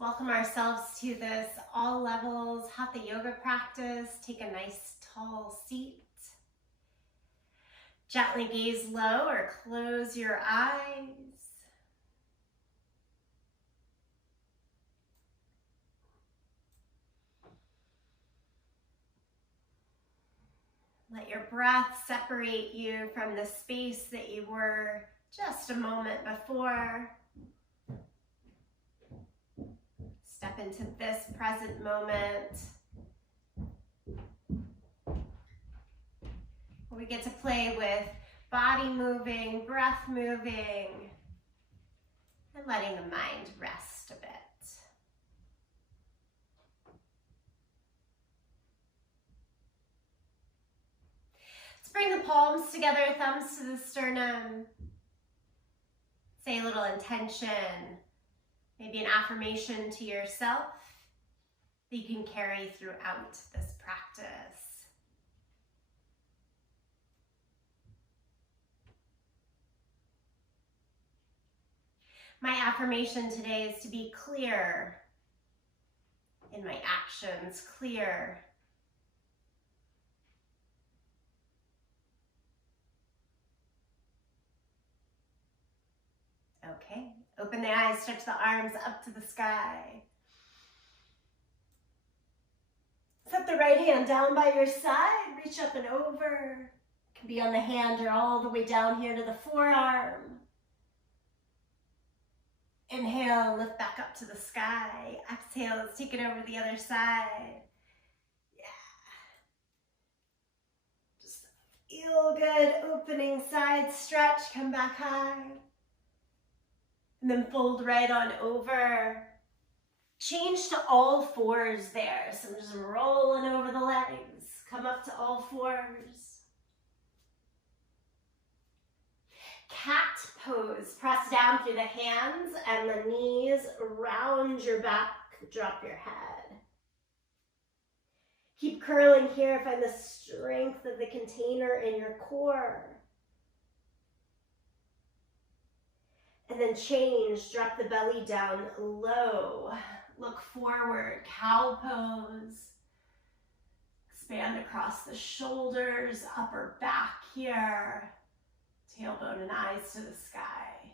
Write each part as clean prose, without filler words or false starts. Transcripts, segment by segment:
Welcome ourselves to this all levels Hatha yoga practice. Take a nice tall seat. Gently gaze low or close your eyes. Let your breath separate you from the space that you were just a moment before. Step into this present moment. We get to play with body moving, breath moving, and letting the mind rest a bit. Let's bring the palms together, thumbs to the sternum. Say a little intention, maybe an affirmation to yourself that you can carry throughout this practice. My affirmation today is to be clear in my actions, clear. Okay, open the eyes, stretch the arms up to the sky. Set the right hand down by your side, reach up and over. It can be on the hand or all the way down here to the forearm. Inhale, lift back up to the sky. Exhale, let's take it over to the other side. Yeah. Just feel good, opening side stretch, come back high. And then fold right on over. Change to all fours there. So I'm just rolling over the legs. Come up to all fours. Cat pose. Press down through the hands and the knees. Round your back. Drop your head. Keep curling here. Find the strength of the container in your core. And then change. Drop the belly down low. Look forward. Cow pose. Expand across the shoulders. Upper back here. Tailbone and eyes to the sky.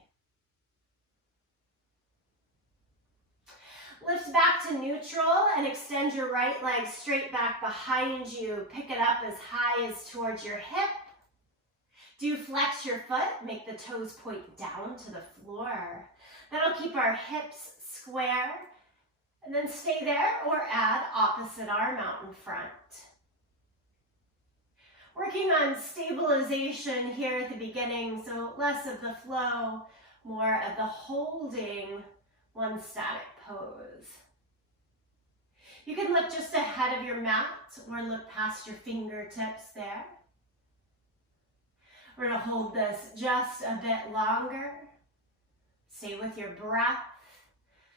Lift back to neutral and extend your right leg straight back behind you. Pick it up as high as towards your hip. Do flex your foot, make the toes point down to the floor. That'll keep our hips square. And then stay there or add opposite arm out in front. Working on stabilization here at the beginning, so less of the flow, more of the holding one static pose. You can look just ahead of your mat or look past your fingertips there. We're going to hold this just a bit longer. Stay with your breath.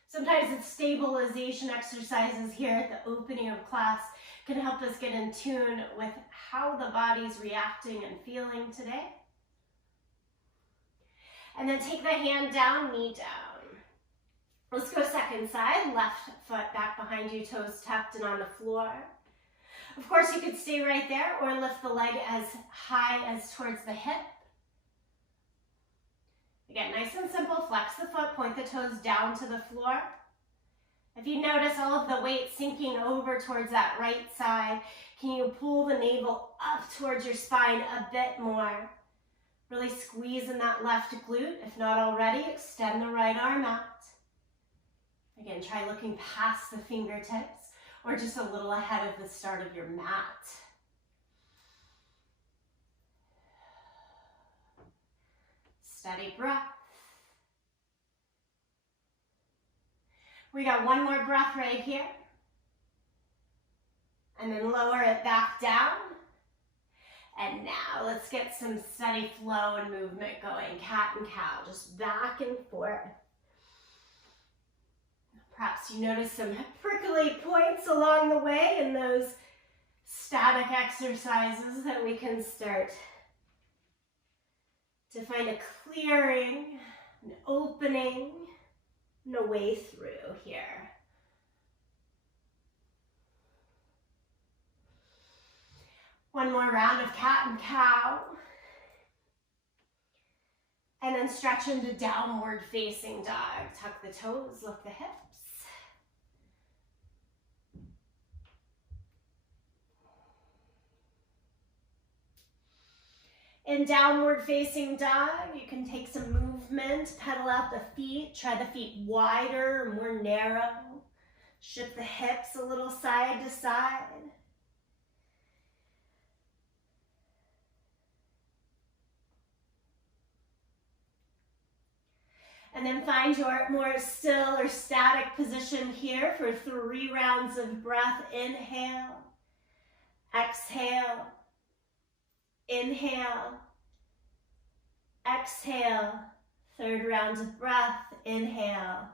Sometimes it's stabilization exercises here at the opening of class can help us get in tune with how the body's reacting and feeling today. And then take the hand down, knee down. Let's go second side, left foot back behind you, toes tucked and on the floor. Of course, you could stay right there or lift the leg as high as towards the hip. Again, nice and simple, flex the foot, point the toes down to the floor. If you notice all of the weight sinking over towards that right side, can you pull the navel up towards your spine a bit more? Really squeeze in that left glute. If not already, extend the right arm out. Again, try looking past the fingertips or just a little ahead of the start of your mat. Steady breath. We got one more breath right here. And then lower it back down. And now let's get some steady flow and movement going. Cat and cow, just back and forth. Perhaps you notice some prickly points along the way in those static exercises that we can start to find a clearing, an opening, and a way through here. One more round of cat and cow. And then stretch into downward facing dog. Tuck the toes, lift the hips. In downward facing dog, you can take some movement, pedal out the feet, try the feet wider, more narrow. Shift the hips a little side to side. And then find your more still or static position here for 3 rounds of breath. Inhale, exhale, inhale, exhale. 3rd round of breath. Inhale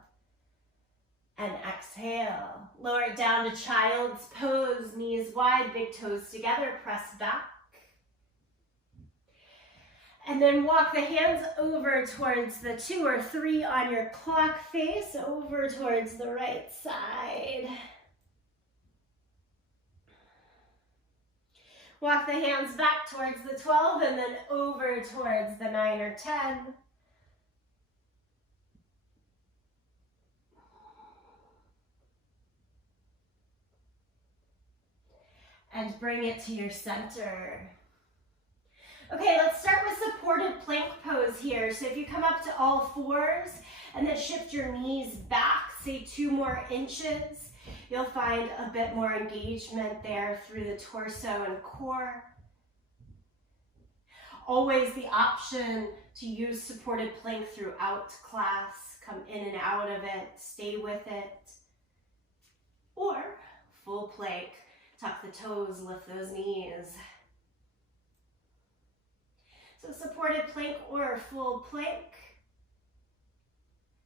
and exhale. Lower it down to child's pose, knees wide, big toes together, press back. And then walk the hands over towards the 2 or 3 on your clock face, over towards the right side. Walk the hands back towards the 12 and then over towards the 9 or 10. And bring it to your center. Okay, let's start with supported plank pose here. So if you come up to all 4s and then shift your knees back, say 2 more inches, you'll find a bit more engagement there through the torso and core. Always the option to use supported plank throughout class. Come in and out of it, stay with it. Or full plank, tuck the toes, lift those knees. So supported plank or full plank.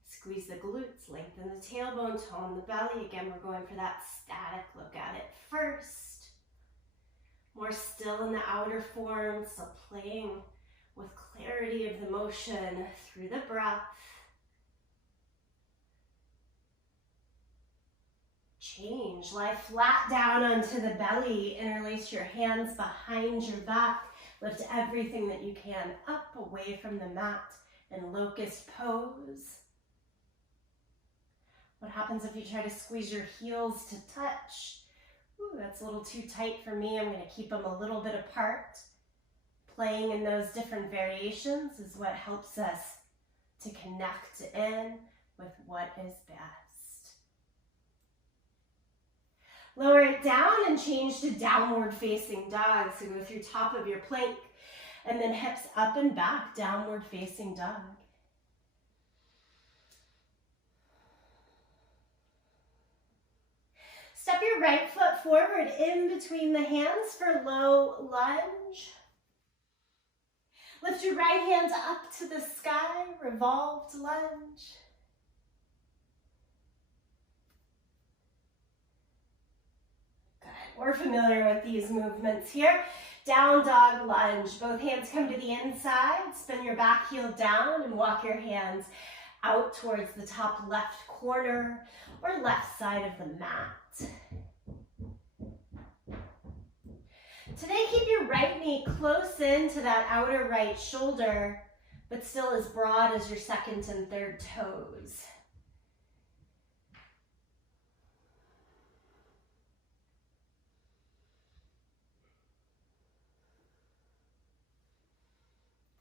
Squeeze the glutes, lengthen the tailbone, tone the belly. Again, we're going for that static look at it first. More still in the outer form, so playing with clarity of the motion through the breath. Change, lie flat down onto the belly, interlace your hands behind your back. Lift everything that you can up away from the mat in locust pose. What happens if you try to squeeze your heels to touch? Ooh, that's a little too tight for me. I'm going to keep them a little bit apart. Playing in those different variations is what helps us to connect in with what is best. Lower it down and change to downward facing dog. So go through top of your plank and then hips up and back, downward facing dog. Step your right foot forward in between the hands for low lunge. Lift your right hand up to the sky, revolved lunge. We're familiar with these movements here. Down dog lunge. Both hands come to the inside. Spin your back heel down and walk your hands out towards the top left corner or left side of the mat. Today, keep your right knee close in to that outer right shoulder, but still as broad as your second and third toes.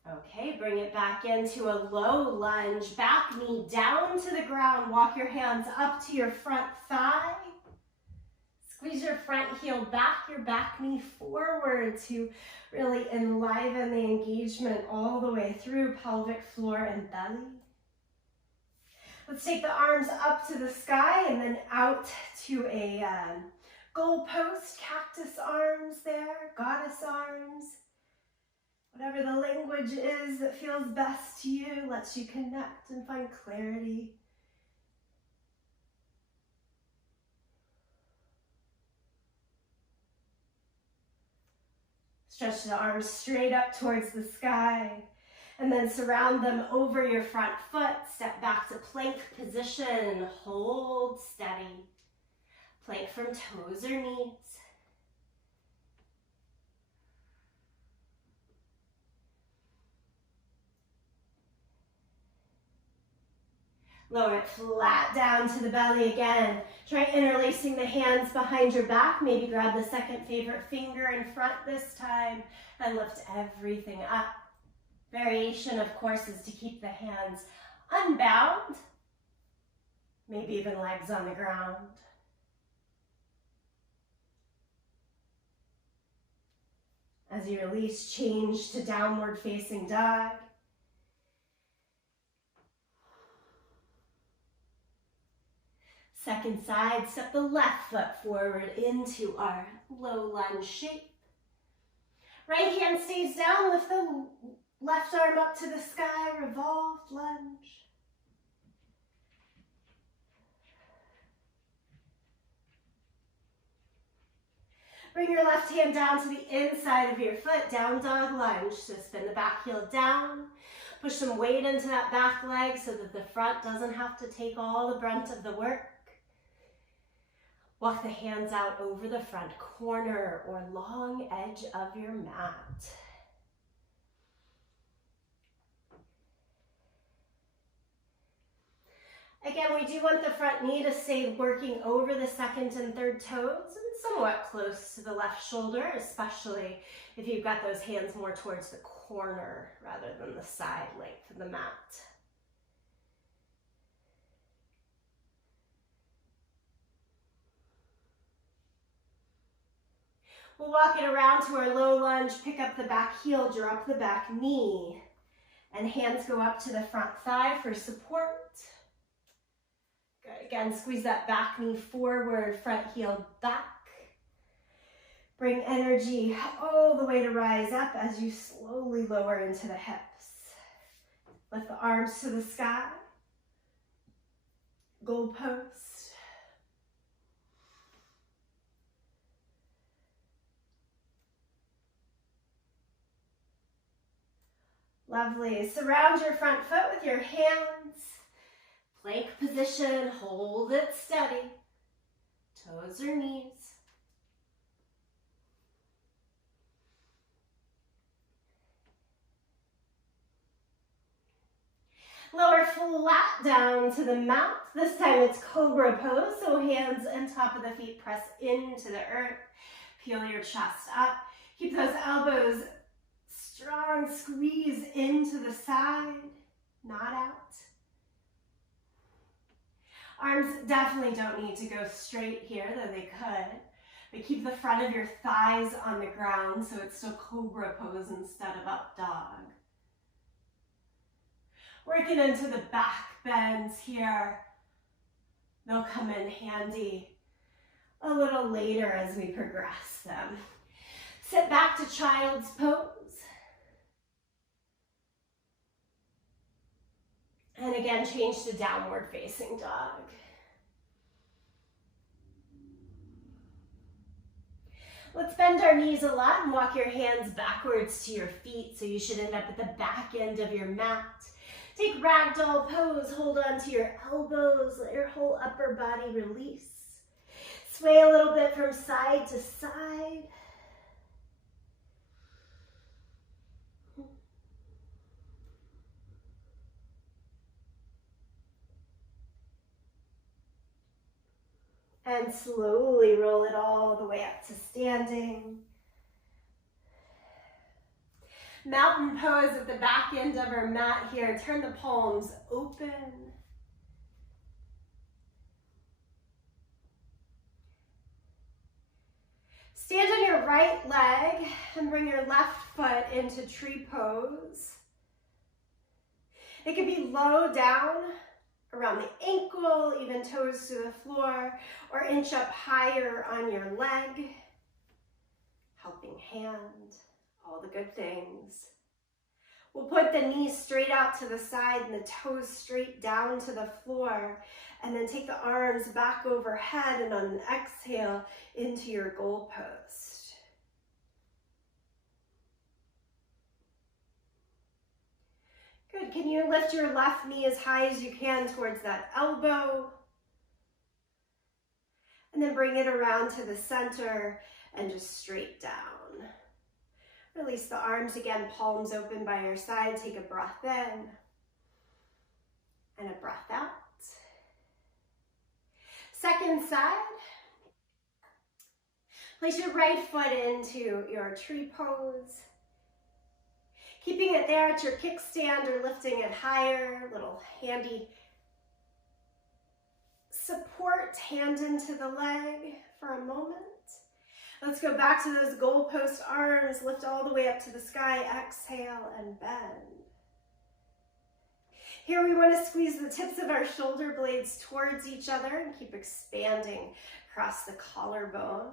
Okay, bring it back into a low lunge. Back knee down to the ground. Walk your hands up to your front thigh. Squeeze your front heel back, your back knee forward to really enliven the engagement all the way through pelvic floor and belly. Let's take the arms up to the sky and then out to a goalpost, cactus arms there, goddess arms. Whatever the language is that feels best to you, lets you connect and find clarity. Stretch the arms straight up towards the sky and then surround them over your front foot. Step back to plank position. Hold steady. Plank from toes or knees. Lower it flat down to the belly again. Try interlacing the hands behind your back. Maybe grab the second favorite finger in front this time and lift everything up. Variation, of course, is to keep the hands unbound. Maybe even legs on the ground. As you release, change to downward facing dog. Second side, step the left foot forward into our low lunge shape. Right hand stays down, lift the left arm up to the sky, revolved lunge. Bring your left hand down to the inside of your foot, down dog lunge. So spin the back heel down. Push some weight into that back leg so that the front doesn't have to take all the brunt of the work. Walk the hands out over the front corner or long edge of your mat. Again, we do want the front knee to stay working over the second and third toes and somewhat close to the left shoulder, especially if you've got those hands more towards the corner rather than the side length of the mat. We'll walk it around to our low lunge, pick up the back heel, drop the back knee, and hands go up to the front thigh for support. Good. Again, squeeze that back knee forward, front heel back. Bring energy all the way to rise up as you slowly lower into the hips. Lift the arms to the sky. Goalpost. Lovely. Surround your front foot with your hands. Plank position, hold it steady. Toes or knees. Lower flat down to the mat. This time it's cobra pose, so hands and top of the feet press into the earth. Peel your chest up. Keep those elbows strong, squeeze into the side, not out. Arms definitely don't need to go straight here, though they could. But keep the front of your thighs on the ground so it's still cobra pose instead of up dog. Working into the back bends here. They'll come in handy a little later as we progress them. Sit back to child's pose. And again, change to downward facing dog. Let's bend our knees a lot and walk your hands backwards to your feet so you should end up at the back end of your mat. Take ragdoll pose, hold on to your elbows, let your whole upper body release. Sway a little bit from side to side. And slowly roll it all the way up to standing. Mountain pose at the back end of our mat here. Turn the palms open. Stand on your right leg and bring your left foot into tree pose. It can be low down around the ankle, even toes to the floor, or inch up higher on your leg. Helping hand, all the good things. We'll put the knees straight out to the side and the toes straight down to the floor, and then take the arms back overhead and on an exhale into your goal post. Good. Can you lift your left knee as high as you can towards that elbow? And then bring it around to the center and just straight down. Release the arms again, palms open by your side. Take a breath in and a breath out. Second side. Place your right foot into your tree pose. Keeping it there at your kickstand or lifting it higher, little handy support, hand into the leg for a moment. Let's go back to those goalpost arms, lift all the way up to the sky, exhale and bend. Here we want to squeeze the tips of our shoulder blades towards each other and keep expanding across the collarbone.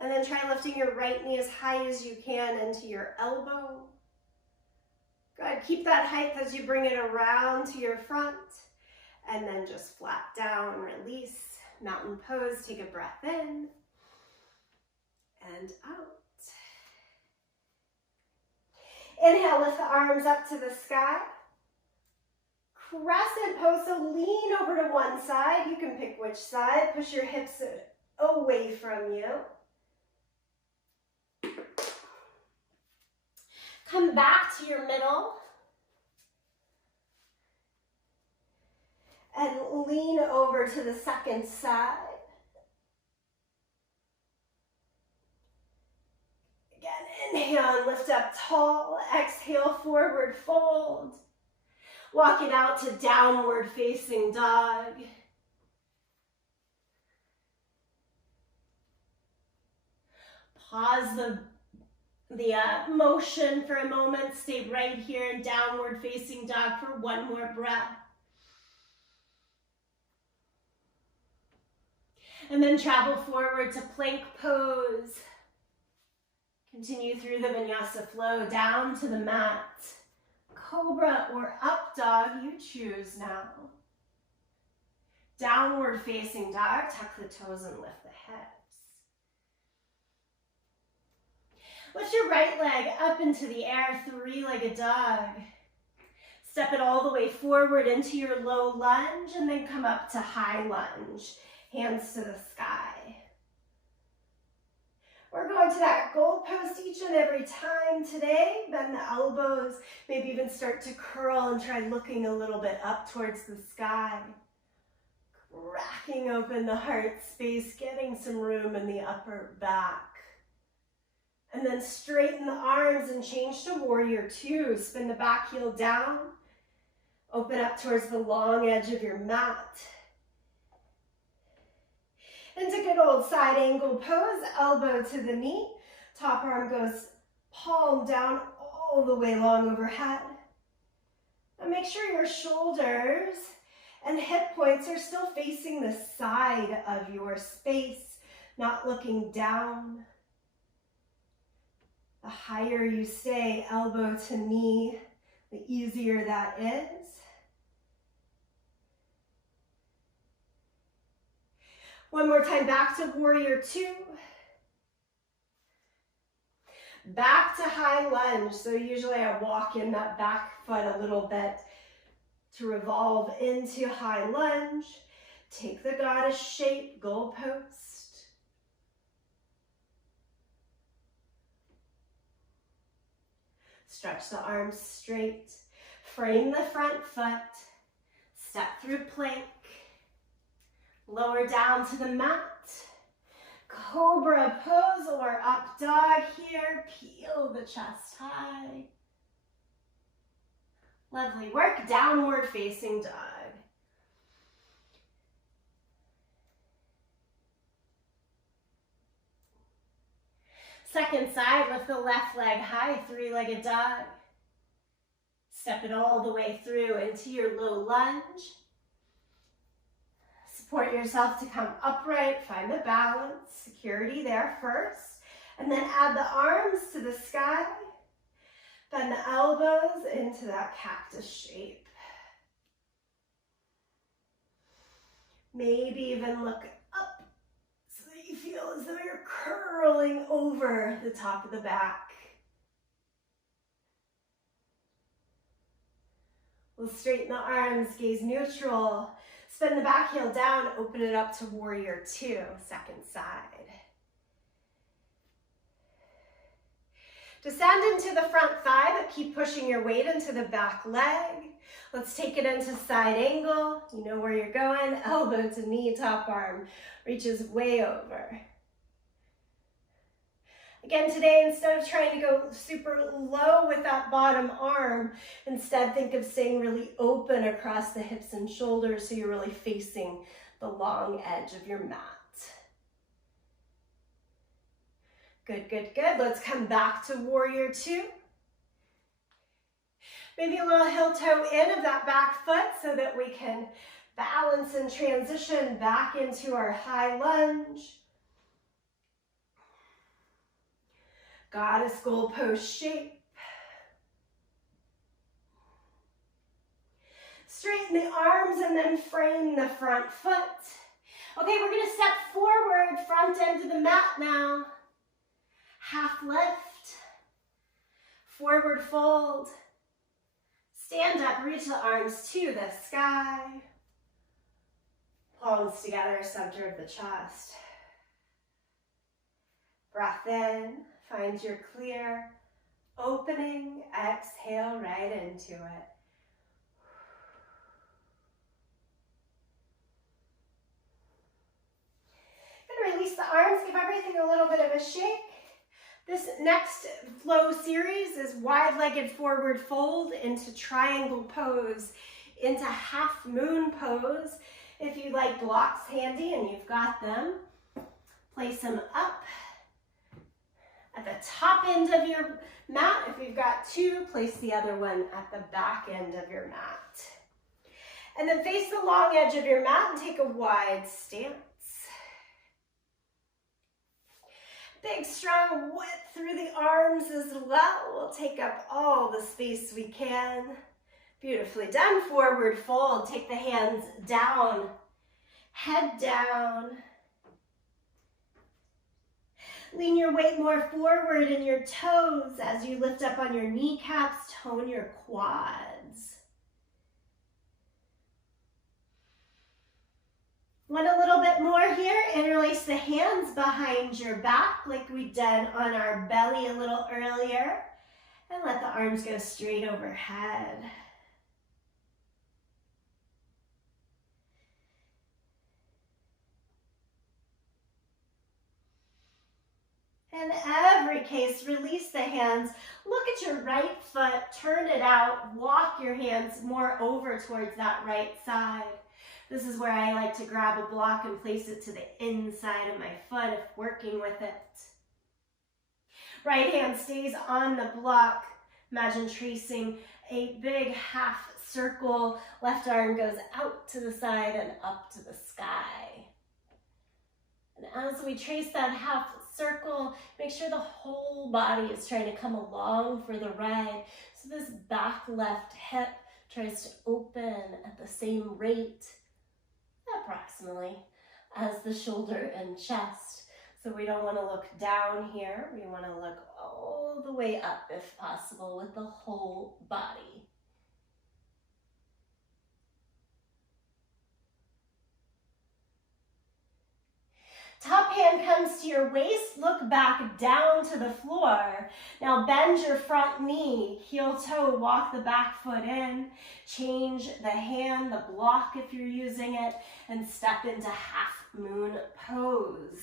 And then try lifting your right knee as high as you can into your elbow. Good, keep that height as you bring it around to your front. And then just flat down, release, mountain pose, take a breath in and out. Inhale, lift the arms up to the sky. Crescent pose, so lean over to one side. You can pick which side. Push your hips away from you. Come back to your middle. And lean over to the second side. Again, inhale and lift up tall. Exhale, forward fold. Walk it out to downward facing dog. Pause the motion for a moment. Stay right here in downward facing dog for one more breath. And then travel forward to plank pose. Continue through the vinyasa flow down to the mat. Cobra or up dog, you choose now. Downward facing dog, tuck the toes and lift the hips. Lift your right leg up into the air, three-legged dog. Step it all the way forward into your low lunge and then come up to high lunge. Hands to the sky. We're going to that goalpost each and every time today. Bend the elbows, maybe even start to curl and try looking a little bit up towards the sky. Cracking open the heart space, getting some room in the upper back. And then straighten the arms and change to warrior two. Spin the back heel down. Open up towards the long edge of your mat. Into good old side angle pose, elbow to the knee. Top arm goes palm down all the way long overhead. Now make sure your shoulders and hip points are still facing the side of your space, not looking down. The higher you stay, elbow to knee, the easier that is. One more time, back to warrior two. Back to high lunge. So usually I walk in that back foot a little bit to revolve into high lunge. Take the goddess shape, goalpost. Stretch the arms straight. Frame the front foot. Step through plank. Lower down to the mat. Cobra pose or up dog here. Peel the chest high. Lovely work. Downward facing dog. Second side, lift the left leg high, three-legged dog. Step it all the way through into your low lunge. Support yourself to come upright, find the balance, security there first, and then add the arms to the sky. Bend the elbows into that cactus shape. Maybe even look up so that you feel as though you're curling over the top of the back. We'll straighten the arms, gaze neutral. Spin the back heel down, open it up to warrior two, second side. Descend into the front thigh, but keep pushing your weight into the back leg. Let's take it into side angle. You know where you're going. Elbow to knee, top arm reaches way over. Again, today, instead of trying to go super low with that bottom arm, instead think of staying really open across the hips and shoulders so you're really facing the long edge of your mat. Good, good, good. Let's come back to warrior two. Maybe a little heel toe in of that back foot so that we can balance and transition back into our high lunge. Goddess goal pose shape. Straighten the arms and then frame the front foot. Okay, we're gonna step forward, front end of the mat now. Half lift, forward fold. Stand up, reach the arms to the sky. Palms together, center of the chest. Breath in. Find your clear opening. Exhale right into it. Gonna release the arms, give everything a little bit of a shake. This next flow series is wide-legged forward fold into triangle pose, into half moon pose. If you like blocks handy and you've got them, place them up. At the top end of your mat, if you've got two, place the other one at the back end of your mat. And then face the long edge of your mat and take a wide stance. Big, strong width through the arms as well. We'll take up all the space we can. Beautifully done. Forward fold. Take the hands down, head down. Lean your weight more forward in your toes as you lift up on your kneecaps, tone your quads. Want a little bit more here? Interlace the hands behind your back like we did on our belly a little earlier. And let the arms go straight overhead. In every case, release the hands. Look at your right foot, turn it out, walk your hands more over towards that right side. This is where I like to grab a block and place it to the inside of my foot if working with it. Right hand stays on the block. Imagine tracing a big half circle. Left arm goes out to the side and up to the sky. And as we trace that half circle, make sure the whole body is trying to come along for the ride. So this back left hip tries to open at the same rate, approximately, as the shoulder and chest. So we don't want to look down here. We want to look all the way up if possible with the whole body. Top hand comes to your waist, look back down to the floor. Now bend your front knee, heel toe, walk the back foot in, change the hand, the block if you're using it, and step into half moon pose.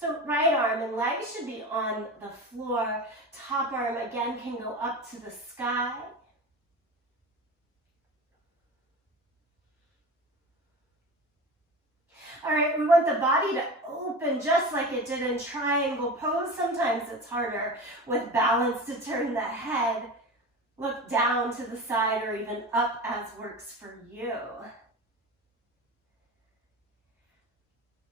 So right arm and leg should be on the floor. Top arm again can go up to the sky. All right, we want the body to open just like it did in triangle pose. Sometimes it's harder with balance to turn the head, look down to the side or even up as works for you.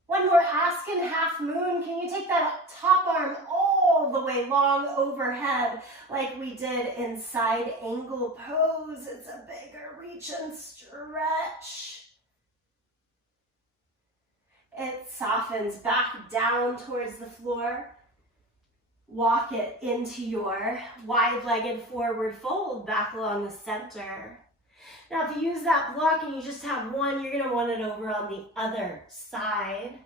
One more ask in half moon. Can you take that top arm all the way long overhead like we did in side angle pose? It's a bigger reach and stretch. It softens back down towards the floor. Walk it into your wide-legged forward fold back along the center. Now, if you use that block and you just have one, you're going to want it over on the other side.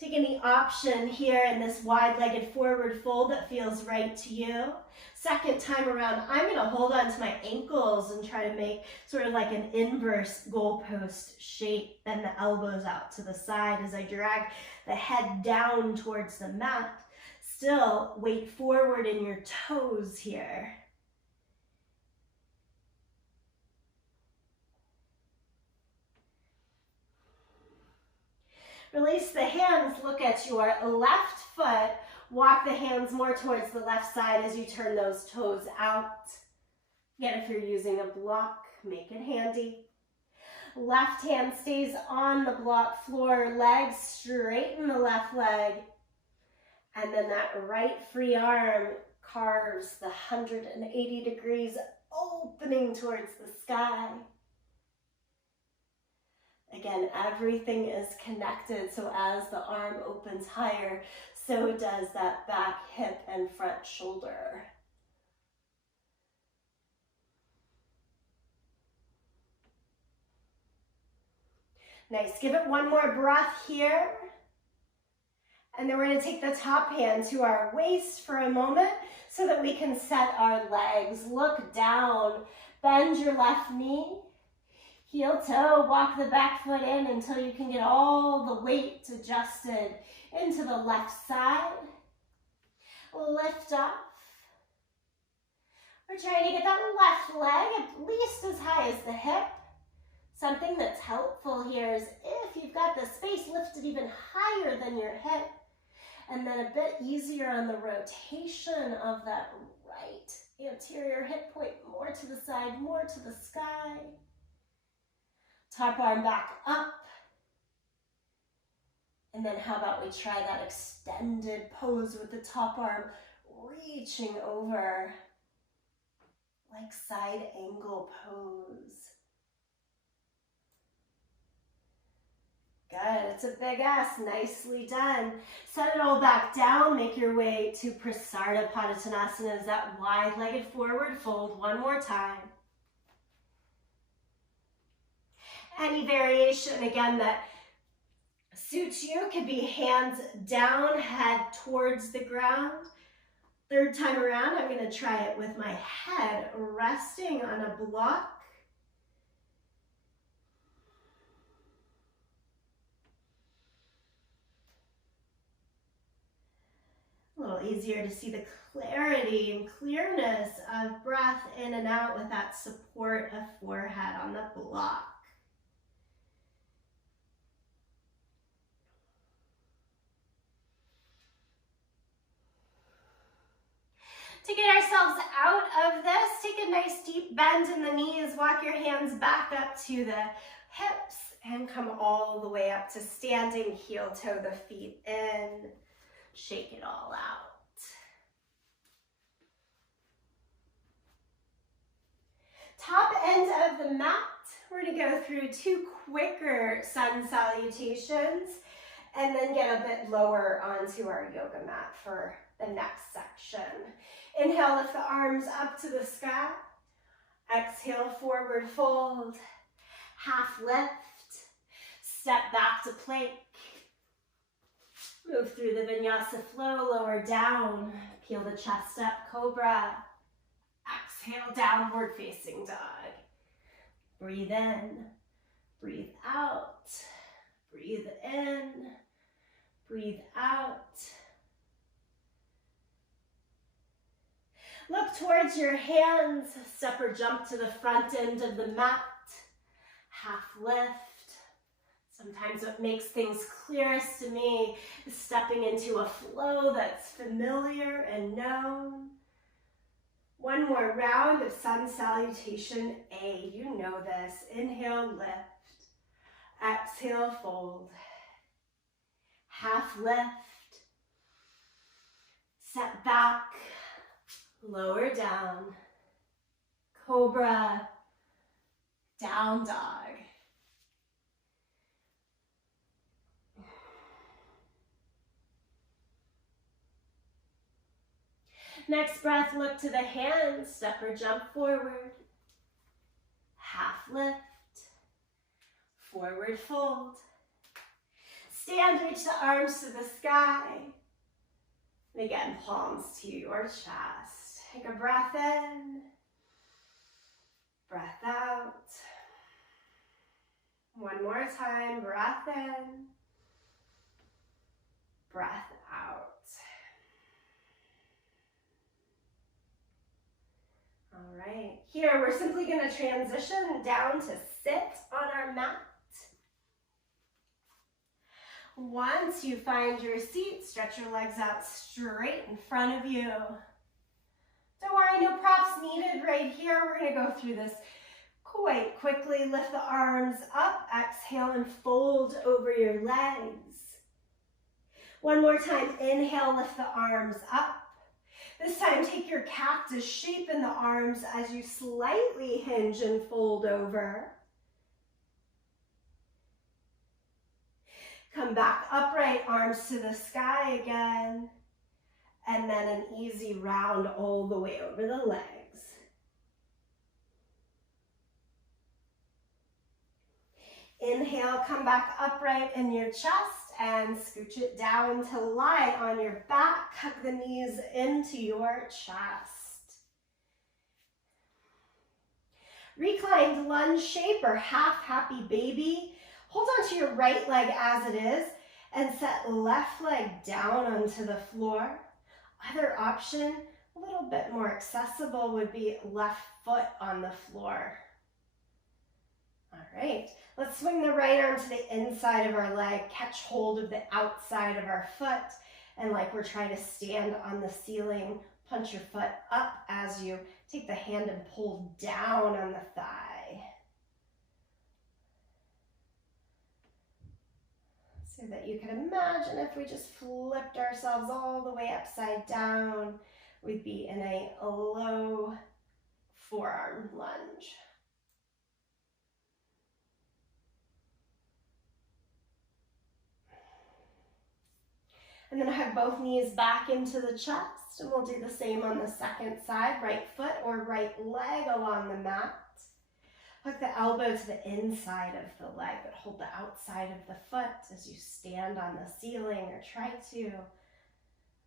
Take any option here in this wide-legged forward fold that feels right to you. Second time around, I'm going to hold on to my ankles and try to make sort of like an inverse goalpost shape. Bend the elbows out to the side as I drag the head down towards the mat. Still, weight forward in your toes here. Release the hands, look at your left foot. Walk the hands more towards the left side as you turn those toes out. Again, if you're using a block, make it handy. Left hand stays on the block floor, legs straighten the left leg. And then that right free arm carves the 180 degrees opening towards the sky. Again, everything is connected, so as the arm opens higher, so does that back hip and front shoulder. Nice, give it one more breath here. And then we're going to take the top hand to our waist for a moment so that we can set our legs. Look down, bend your left knee. Heel toe, walk the back foot in until you can get all the weight adjusted into the left side. Lift off. We're trying to get that left leg at least as high as the hip. Something that's helpful here is if you've got the space, lift it even higher than your hip. And then a bit easier on the rotation of that right anterior hip point, more to the side, more to the sky. Top arm back up. And then how about we try that extended pose with the top arm reaching over, like side angle pose. Good, it's a big S, nicely done. Set it all back down, make your way to Prasarna Padottanasana, that wide-legged forward fold, one more time. Any variation, again, that suits you could be hands down, head towards the ground. Third time around, I'm going to try it with my head resting on a block. A little easier to see the clarity and clearness of breath in and out with that support of forehead on the block. To get ourselves out of this, take a nice deep bend in the knees, walk your hands back up to the hips and come all the way up to standing, heel toe the feet in. Shake it all out. Top end of the mat, we're going to go through two quicker sun salutations and then get a bit lower onto our yoga mat for the next section. Inhale, lift the arms up to the sky. Exhale, forward fold. Half lift. Step back to plank. Move through the vinyasa flow, lower down. Peel the chest up, cobra. Exhale, downward facing dog. Breathe in. Breathe out. Breathe in. Breathe out. Look towards your hands, step or jump to the front end of the mat, half lift. Sometimes what makes things clearest to me is stepping into a flow that's familiar and known. One more round of sun salutation A, you know this. Inhale, lift. Exhale, fold. Half lift. Step back. Lower down, cobra, down dog. Next breath, look to the hands, step or jump forward. Half lift, forward fold. Stand, reach the arms to the sky. And again, palms to your chest. Take a breath in, breath out. One more time, breath in, breath out. All right, here we're simply going to transition down to sit on our mat. Once you find your seat, stretch your legs out straight in front of you. Don't worry, no props needed right here. We're going to go through this quite quickly. Lift the arms up, exhale and fold over your legs. One more time, inhale, lift the arms up. This time, take your cactus shape in the arms as you slightly hinge and fold over. Come back upright, arms to the sky again. And then an easy round all the way over the legs. Inhale, come back upright in your chest and scooch it down to lie on your back. Hug the knees into your chest. Reclined lunge shape or half happy baby. Hold on to your right leg as it is and set left leg down onto the floor. Other option, a little bit more accessible, would be left foot on the floor. All right, let's swing the right arm to the inside of our leg, catch hold of the outside of our foot, and like we're trying to stand on the ceiling, punch your foot up as you take the hand and pull down on the thigh. So that you can imagine if we just flipped ourselves all the way upside down, we'd be in a low forearm lunge. And then hug both knees back into the chest, and we'll do the same on the second side, right foot or right leg along the mat. Hook the elbow to the inside of the leg, but hold the outside of the foot as you stand on the ceiling or try to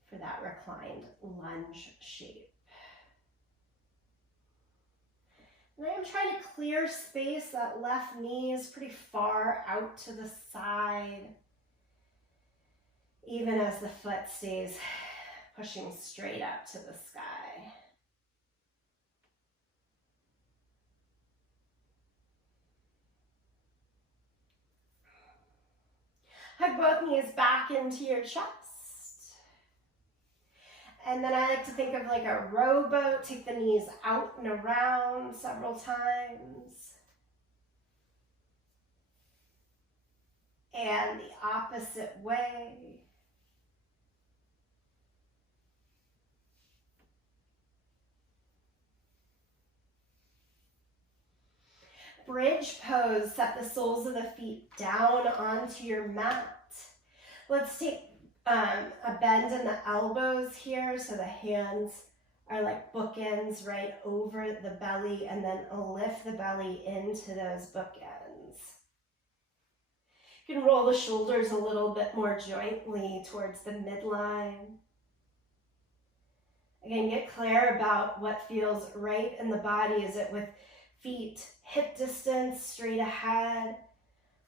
for that reclined lunge shape. And I am trying to clear space. That left knee is pretty far out to the side, even as the foot stays pushing straight up to the sky. Hug both knees back into your chest. And then I like to think of like a rowboat. Take the knees out and around several times. And the opposite way. Bridge pose, set the soles of the feet down onto your mat. Let's take a bend in the elbows here so the hands are like bookends right over the belly, and then lift the belly into those bookends. You can roll the shoulders a little bit more jointly towards the midline. Again, get clear about what feels right in the body. Is it with feet hip distance, straight ahead?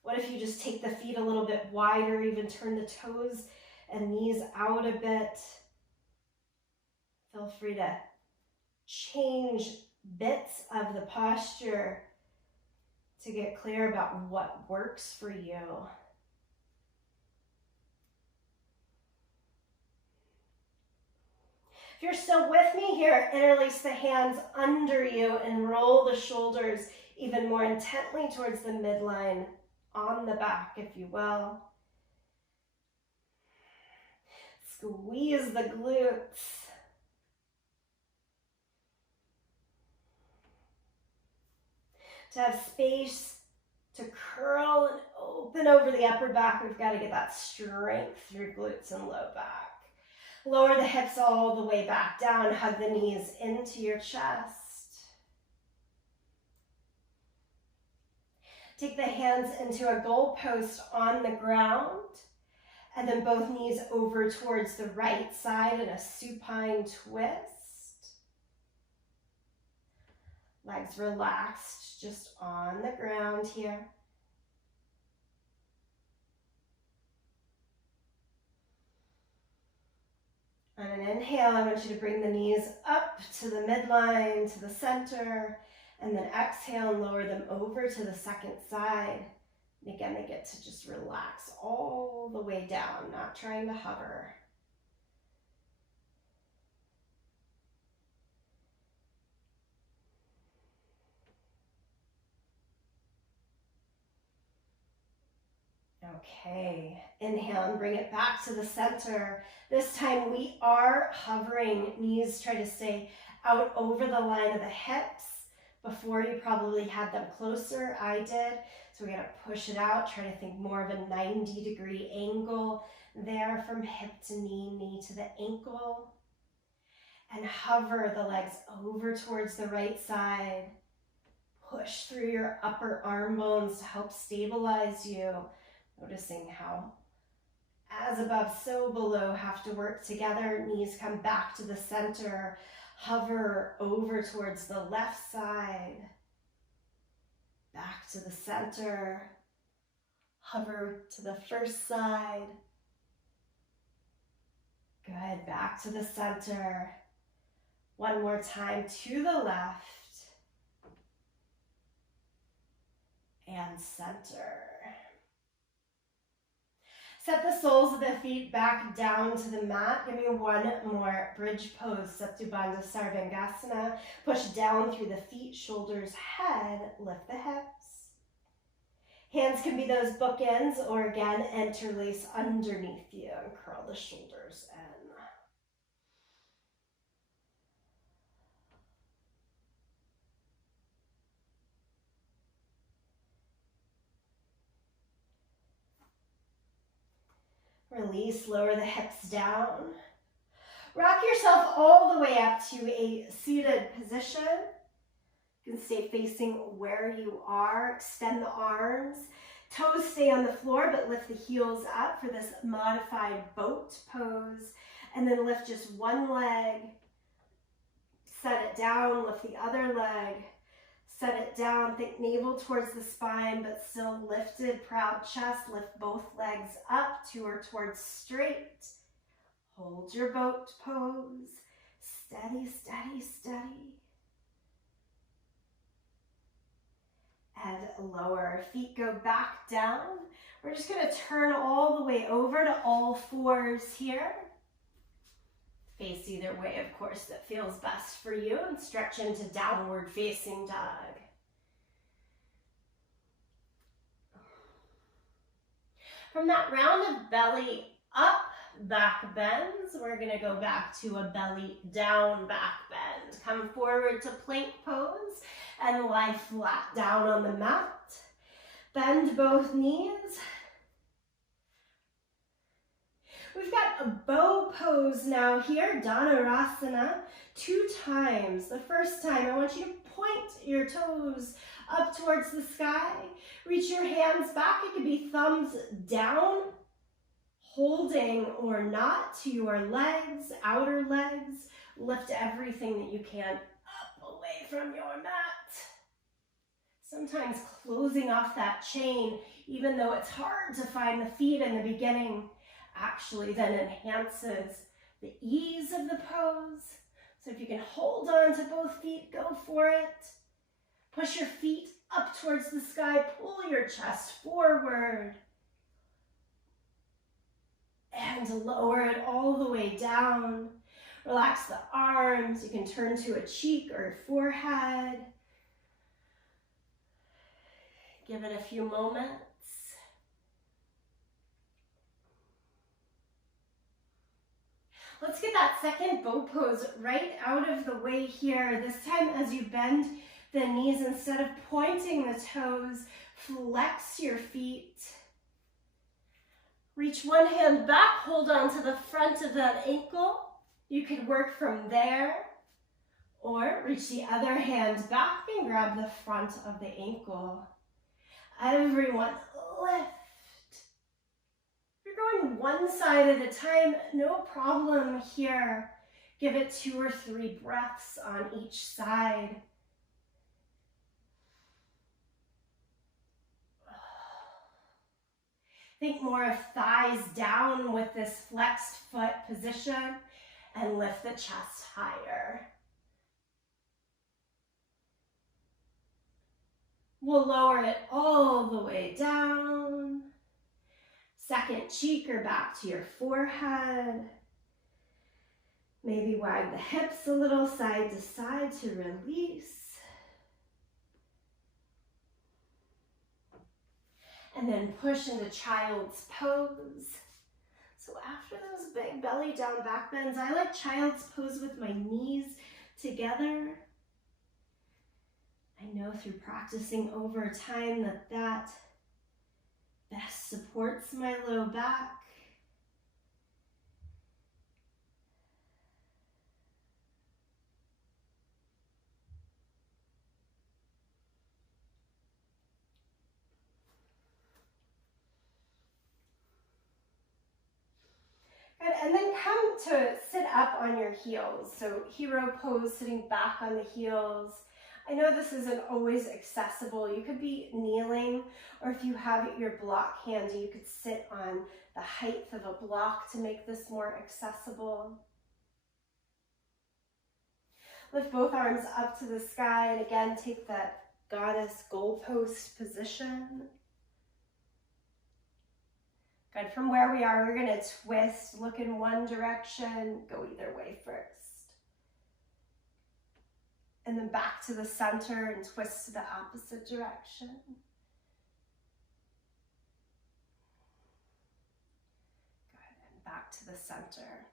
What if you just take the feet a little bit wider, even turn the toes and knees out a bit? Feel free to change bits of the posture to get clear about what works for you. If you're still with me here, interlace the hands under you and roll the shoulders even more intently towards the midline, on the back, if you will. Squeeze the glutes. To have space to curl and open over the upper back, we've got to get that strength through glutes and low back. Lower the hips all the way back down. Hug the knees into your chest. Take the hands into a goalpost on the ground. And then both knees over towards the right side in a supine twist. Legs relaxed, just on the ground here. On an inhale, I want you to bring the knees up to the midline, to the center, and then exhale and lower them over to the second side. And again, they get to just relax all the way down, not trying to hover. Okay, inhale and bring it back to the center. This time we are hovering. Knees try to stay out over the line of the hips. Before you probably had them closer, I did. So we're gonna push it out, try to think more of a 90-degree angle there from hip to knee, knee to the ankle. And hover the legs over towards the right side. Push through your upper arm bones to help stabilize you. Noticing how as above, so below have to work together. Knees come back to the center. Hover over towards the left side. Back to the center. Hover to the first side. Good, back to the center. One more time to the left. And center. Set the soles of the feet back down to the mat. Give me one more bridge pose, Satyabandha Sarvangasana. Push down through the feet, shoulders, head, lift the hips. Hands can be those bookends, or again, interlace underneath you and curl the shoulders in. Release, lower the hips down. Rock yourself all the way up to a seated position. You can stay facing where you are. Extend the arms. Toes stay on the floor, but lift the heels up for this modified boat pose. And then lift just one leg. Set it down, lift the other leg. Set it down, think navel towards the spine, but still lifted, proud chest. Lift both legs up, two or towards straight. Hold your boat pose. Steady, steady, steady. And lower. Feet go back down. We're just going to turn all the way over to all fours here. Face either way, of course, that feels best for you, and stretch into downward facing dog. From that round of belly up back bends, we're going to go back to a belly down back bend. Come forward to plank pose and lie flat down on the mat. Bend both knees. We've got a bow pose now here, Dhanurasana, 2 times. The first time, I want you to point your toes up towards the sky. Reach your hands back. It could be thumbs down, holding or not to your legs, outer legs. Lift everything that you can up away from your mat. Sometimes closing off that chain, even though it's hard to find the feet in the beginning, actually then enhances the ease of the pose. So if you can hold on to both feet, go for it. Push your feet up towards the sky, pull your chest forward. And lower it all the way down. Relax the arms. You can turn to a cheek or forehead. Give it a few moments. Let's get that second bow pose right out of the way here. This time as you bend the knees, instead of pointing the toes, flex your feet. Reach one hand back, hold on to the front of that ankle. You could work from there, or reach the other hand back and grab the front of the ankle. Everyone lift. you're going one side at a time, no problem here. Give it 2 or 3 breaths on each side. Think more of thighs down with this flexed foot position and lift the chest higher. We'll lower it all the way down. Second cheek or back to your forehead. Maybe wag the hips a little side to side to release. And then push into child's pose. So after those big belly down back bends, I like child's pose with my knees together. I know through practicing over time that best supports my low back. Good. And then come to sit up on your heels. So hero pose, sitting back on the heels. I know this isn't always accessible. You could be kneeling, or if you have your block handy, you could sit on the height of a block to make this more accessible. Lift both arms up to the sky, and again, take that goddess goalpost position. Good. From where we are, we're going to twist, look in one direction, go either way first. And then back to the center and twist to the opposite direction. Good, and back to the center.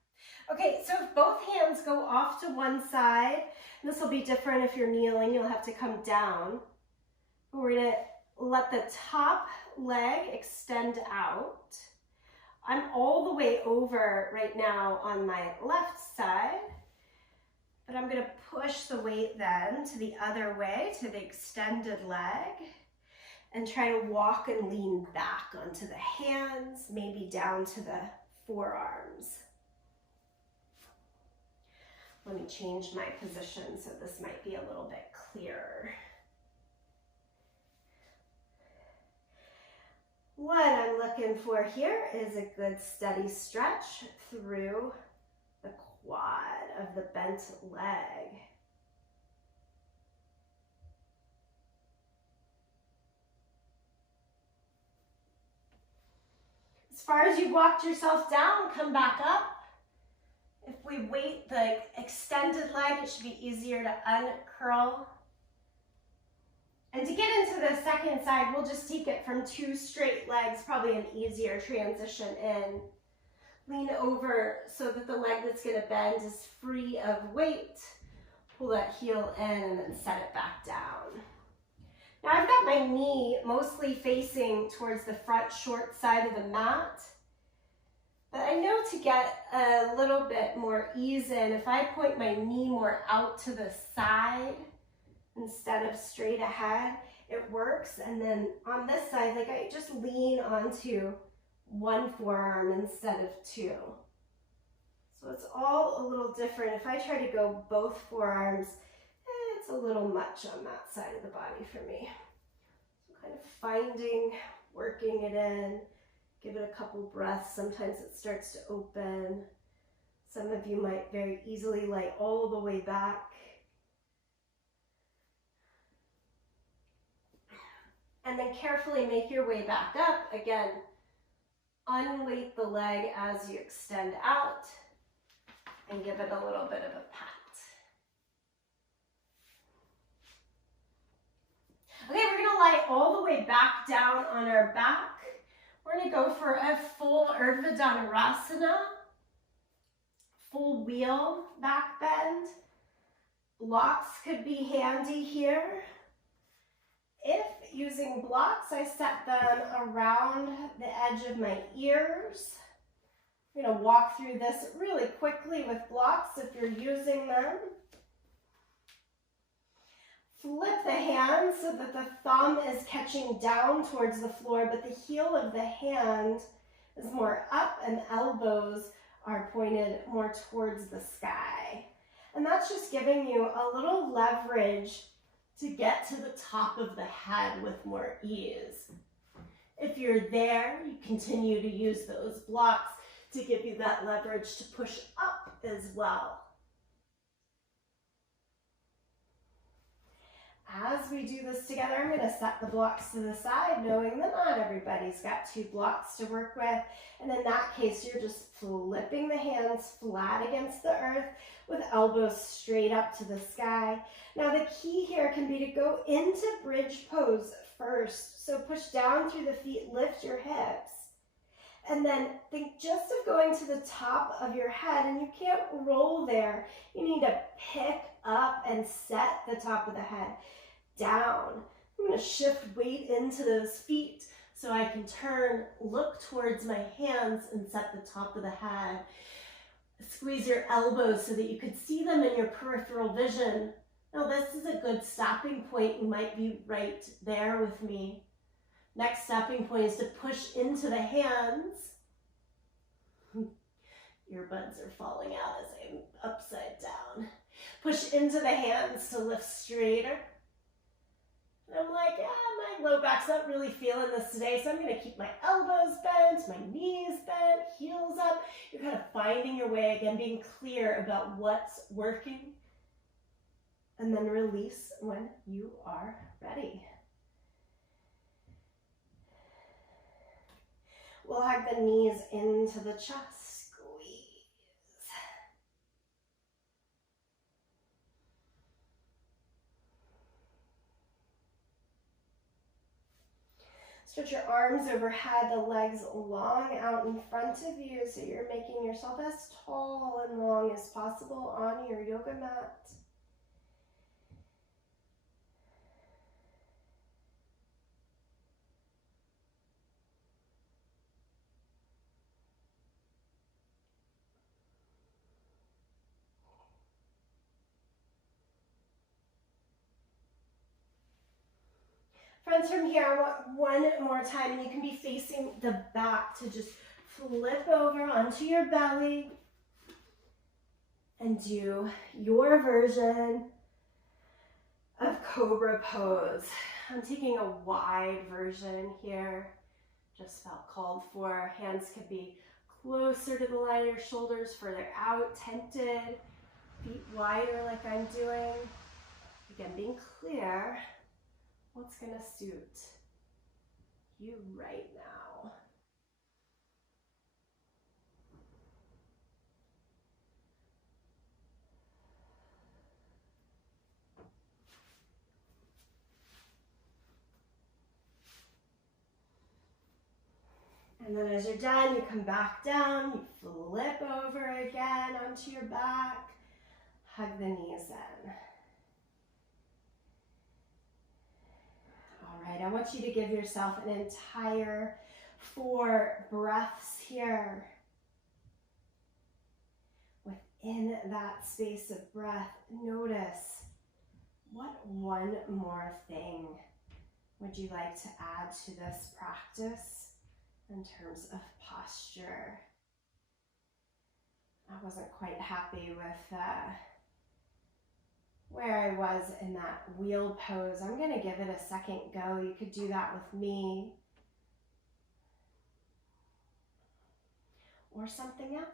Okay, so if both hands go off to one side, and this will be different if you're kneeling, you'll have to come down. We're gonna let the top leg extend out. I'm all the way over right now on my left side. But I'm going to push the weight then to the other way, to the extended leg, and try to walk and lean back onto the hands, maybe down to the forearms. Let me change my position so this might be a little bit clearer. What I'm looking for here is a good steady stretch through the quad of the bent leg. As far as you walked yourself down, come back up. If we weight the extended leg, it should be easier to uncurl. And to get into the second side, we'll just take it from 2 straight legs, probably an easier transition in. Lean over so that the leg that's going to bend is free of weight. Pull that heel in and then set it back down. Now I've got my knee mostly facing towards the front short side of the mat. But I know to get a little bit more ease in, if I point my knee more out to the side instead of straight ahead, it works. And then on this side, like I just lean onto one forearm instead of 2. So it's all a little different. If I try to go both forearms, it's a little much on that side of the body for me. So kind of finding, working it in, give it a couple breaths. Sometimes it starts to open. Some of you might very easily lie all the way back. And then carefully make your way back up. Again, unweight the leg as you extend out and give it a little bit of a pat. Okay, we're going to lie all the way back down on our back. We're going to go for a full Urdhva Dhanurasana, full wheel back bend. Blocks could be handy here. If using blocks, I set them around the edge of my ears. I'm going to walk through this really quickly with blocks if you're using them. Flip the hand so that the thumb is catching down towards the floor, but the heel of the hand is more up and the elbows are pointed more towards the sky. And that's just giving you a little leverage to get to the top of the head with more ease. If you're there, you continue to use those blocks to give you that leverage to push up as well. As we do this together, I'm going to set the blocks to the side, knowing that not everybody's got 2 blocks to work with. And in that case, you're just flipping the hands flat against the earth with elbows straight up to the sky. Now the key here can be to go into bridge pose first. So push down through the feet, lift your hips. And then think just of going to the top of your head, and you can't roll there. You need to pick up and set the top of the head down. I'm going to shift weight into those feet so I can turn, look towards my hands and set the top of the head. Squeeze your elbows so that you can see them in your peripheral vision. Now this is a good stopping point. You might be right there with me. Next stopping point is to push into the hands. Earbuds are falling out as I'm upside down. Push into the hands to lift straighter. And I'm like, my low back's not really feeling this today, so I'm going to keep my elbows bent, my knees bent, heels up. You're kind of finding your way again, being clear about what's working. And then release when you are ready. We'll hug the knees into the chest, squeeze. Stretch your arms overhead, the legs long out in front of you, so you're making yourself as tall and long as possible on your yoga mat. Friends, from here, I want one more time, and you can be facing the back to just flip over onto your belly and do your version of Cobra pose. I'm taking a wide version here, just felt called for. Hands could be closer to the line of your shoulders, further out, tented, feet wider like I'm doing. Again, being clear. What's going to suit you right now? And then as you're done, you come back down, you flip over again onto your back, hug the knees in. All right, I want you to give yourself an entire 4 breaths here. Within that space of breath, notice what one more thing would you like to add to this practice in terms of posture. I wasn't quite happy with where I was in that wheel pose. I'm going to give it a second go. You could do that with me or something else.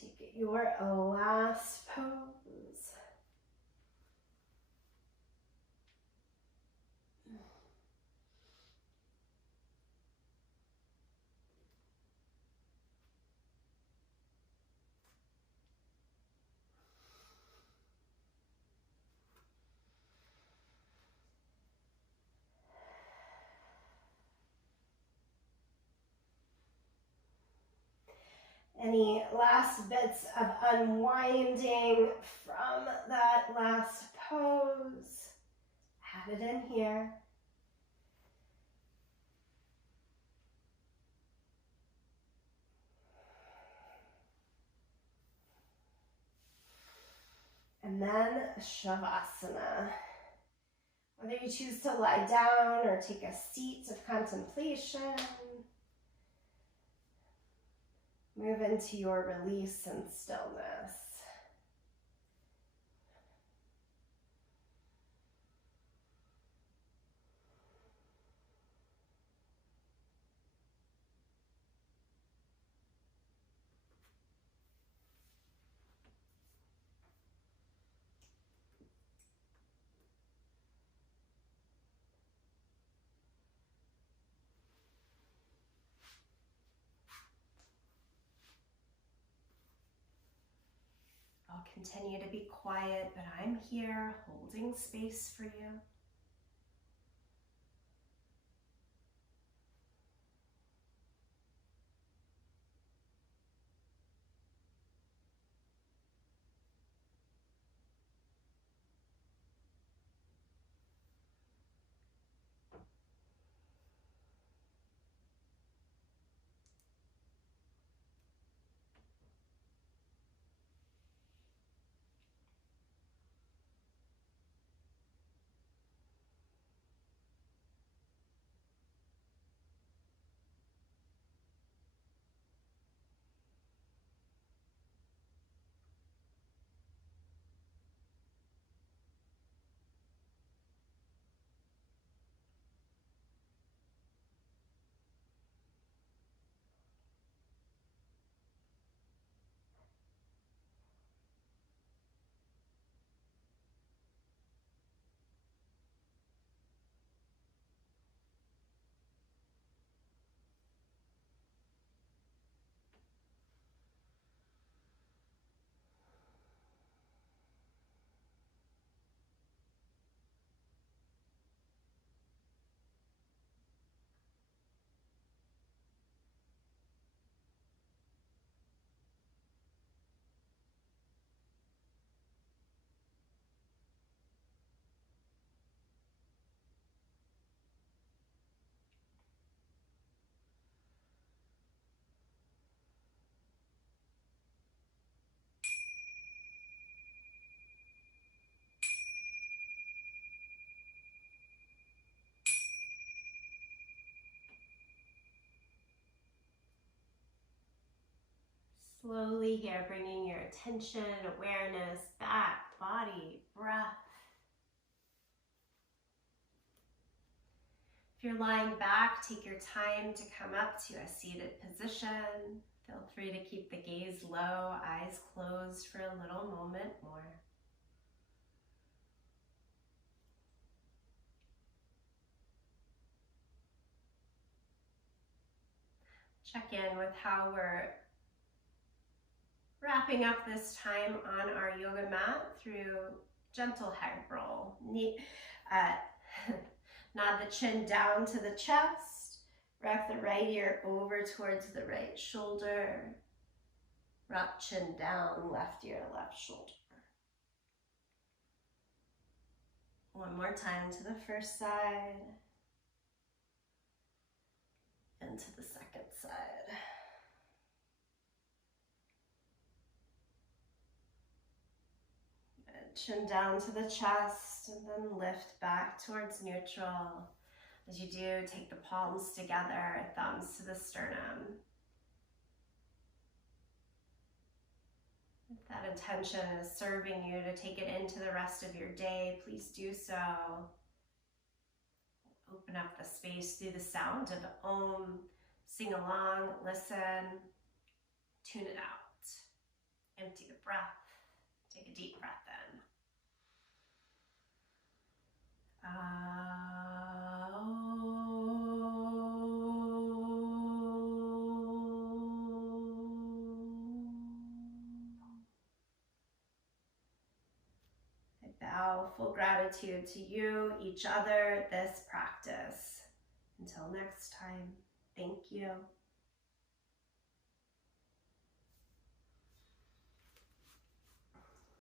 Take your last pose. Any last bits of unwinding from that last pose? Add it in here. And And then Shavasana. Whether you choose to lie down or take a seat of contemplation, move into your release and stillness. I'll continue to be quiet, but I'm here holding space for you. Slowly here, bringing your attention, awareness back, body, breath. If you're lying back, take your time to come up to a seated position. Feel free to keep the gaze low, eyes closed for a little moment more. Check in with how we're wrapping up this time on our yoga mat through gentle head roll. Nod the chin down to the chest. Wrap the right ear over towards the right shoulder. Wrap chin down, left ear, left shoulder. One more time to the first side. And to the second side. Chin down to the chest and then lift back towards neutral. As you do, take the palms together, thumbs to the sternum. If that intention is serving you to take it into the rest of your day, please do so. Open up the space through the sound of Om. Sing along, listen, tune it out. Empty the breath. Take a deep breath in. I bow full gratitude to you, each other, this practice. Until next time, thank you.